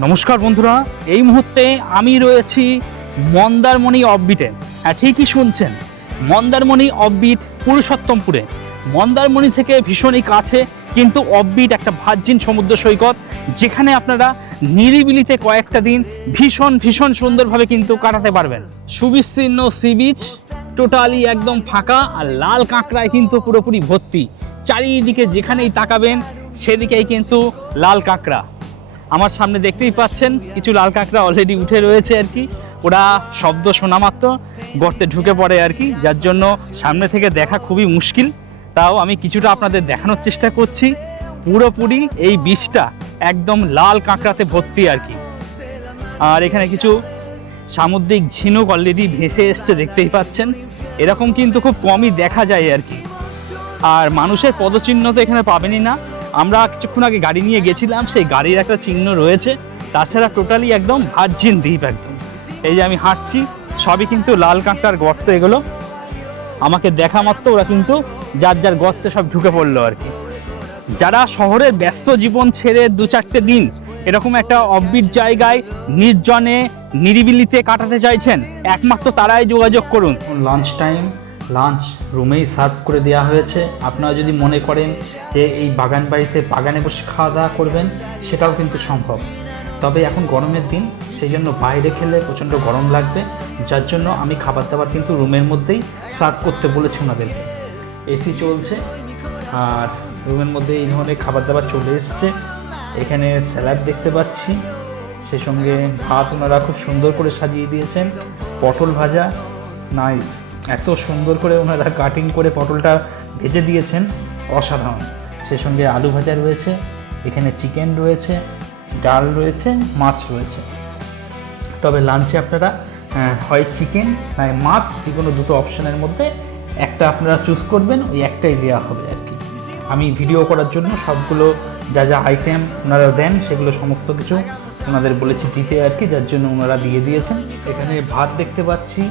নমস্কার বন্ধুরা, এই মুহূর্তে আমি রয়েছি মন্দারমণি অববিটে হ্যাঁ ঠিকই শুনছেন, মন্দারমণি অববিট পুরুষোত্তমপুরে। মন্দারমণি থেকে ভীষণই কাছে, কিন্তু অববিট একটা ভার্জিন সমুদ্র সৈকত, যেখানে আপনারা নিরিবিলিতে কয়েকটা দিন ভীষণ ভীষণ সুন্দরভাবে কিন্তু কাটাতে পারবেন। সুবিস্তীর্ণ সি বিচ টোটালি একদম ফাঁকা, আর লাল কাঁকড়ায় কিন্তু পুরোপুরি ভর্তি। চারিদিকে যেখানেই তাকাবেন, সেদিকেই কিন্তু লাল কাঁকড়া। আমার সামনে দেখতেই পাচ্ছেন, কিছু লাল কাঁকড়া অলরেডি উঠে রয়েছে আর কি। ওরা শব্দ শোনা মাত্র, গর্তে ঢুকে পড়ে আর কি, যার জন্য সামনে থেকে দেখা খুবই মুশকিল। তাও আমি কিছুটা আপনাদের দেখানোর চেষ্টা করছি। পুরোপুরি এই বীজটা একদম লাল কাঁকড়াতে ভর্তি আর কি। আর এখানে কিছু সামুদ্রিক ঝিনুক অলরেডি ভেসে এসছে, দেখতেই পাচ্ছেন। এরকম কিন্তু খুব কমই দেখা যায় আর কি। আর মানুষের পদচিহ্ন তো এখানে পাবেনই না। আমরা কিছুক্ষণ আগে গাড়ি নিয়ে গেছিলাম, সেই গাড়ির একটা চিহ্ন রয়েছে। তাছাড়া টোটালি একদম ভার্জিন দ্বীপ একদম। এই যে আমি হাঁটছি, সবই কিন্তু লাল কাঁকড়ার গর্ত এগুলো। আমাকে দেখা মাত্র ওরা কিন্তু যার যার গর্তে সব ঢুকে পড়ল আর কি। যারা শহরের ব্যস্ত জীবন ছেড়ে দু চারটে দিন এরকম একটা অব্বিট জায়গায় নির্জনে, নিরিবিলিতে কাটাতে চাইছেন, একমাত্র তারাই যোগাযোগ করুন। লাঞ্চ টাইম লাঞ্চ রুমেই সার্ভ করে দেওয়া হয়েছে আপনারা যদি মনে করেন যে এই বাগান বাড়িতে বাগানে বসে খাওয়া দাওয়া করবেন সেটাও কিন্তু সম্ভব। তবে এখন গরমের দিন, সেই জন্য বাইরে খেলে প্রচণ্ড গরম লাগবে, যার জন্য আমি খাবার দাবার কিন্তু রুমের মধ্যেই সার্ভ করতে বলেছি ওনাদেরকে। এসি চলছে, আর রুমের মধ্যে এই ধরনের খাবার দাবার চলে এসছে। এখানে স্যালাড দেখতে পাচ্ছি, সে সঙ্গে ভাত ওনারা খুব সুন্দর করে সাজিয়ে দিয়েছেন। পটল ভাজা নাইস এত সুন্দর করে ওনারা কাটিং করে পটলটা ভেজে দিয়েছেন, অসাধারণ। সে সঙ্গে আলু ভাজা রয়েছে, এখানে চিকেন রয়েছে, ডাল রয়েছে, মাছ রয়েছে। তবে লাঞ্চে আপনারা হয় চিকেন নয় মাছ যে কোনো দুটো অপশনের মধ্যে একটা আপনারা চুজ করবেন, ওই একটাই দেওয়া হবে আর কি। আমি ভিডিও করার জন্য সবগুলো যা যা আইটেম ওনারা দেন, সেগুলো সমস্ত কিছু ওনাদের বলেছি দিতে আর কি, যার জন্য ওনারা দিয়ে দিয়েছেন। এখানে ভাত দেখতে পাচ্ছি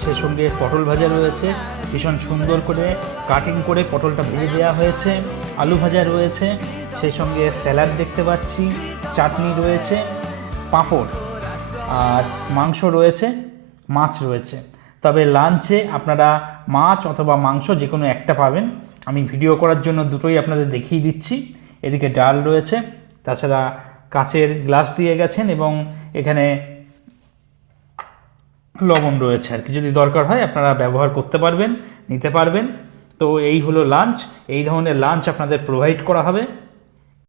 সে সঙ্গে পটল ভাজা রয়েছে। ভীষণ সুন্দর করে কাটিং করে পটলটা ভেজে দেওয়া হয়েছে। আলু ভাজা রয়েছে, সেই সঙ্গে স্যালাড দেখতে পাচ্ছি, চাটনি রয়েছে, পাঁপড় আর মাংস রয়েছে, মাছ রয়েছে। তবে লাঞ্চে আপনারা মাছ অথবা মাংস যে কোনো একটা পাবেন। আমি ভিডিও করার জন্য দুটোই আপনাদের দেখিয়ে দিচ্ছি। এদিকে ডাল রয়েছে, তাছাড়া কাঁচের গ্লাস দিয়ে গেছেন এবং এখানে লবণ রয়েছে আর কি। যদি দরকার হয় আপনারা ব্যবহার করতে পারবেন, নিতে পারবেন। তো এই হলো লাঞ্চ, এই ধরনের লাঞ্চ আপনাদের প্রোভাইড করা হবে।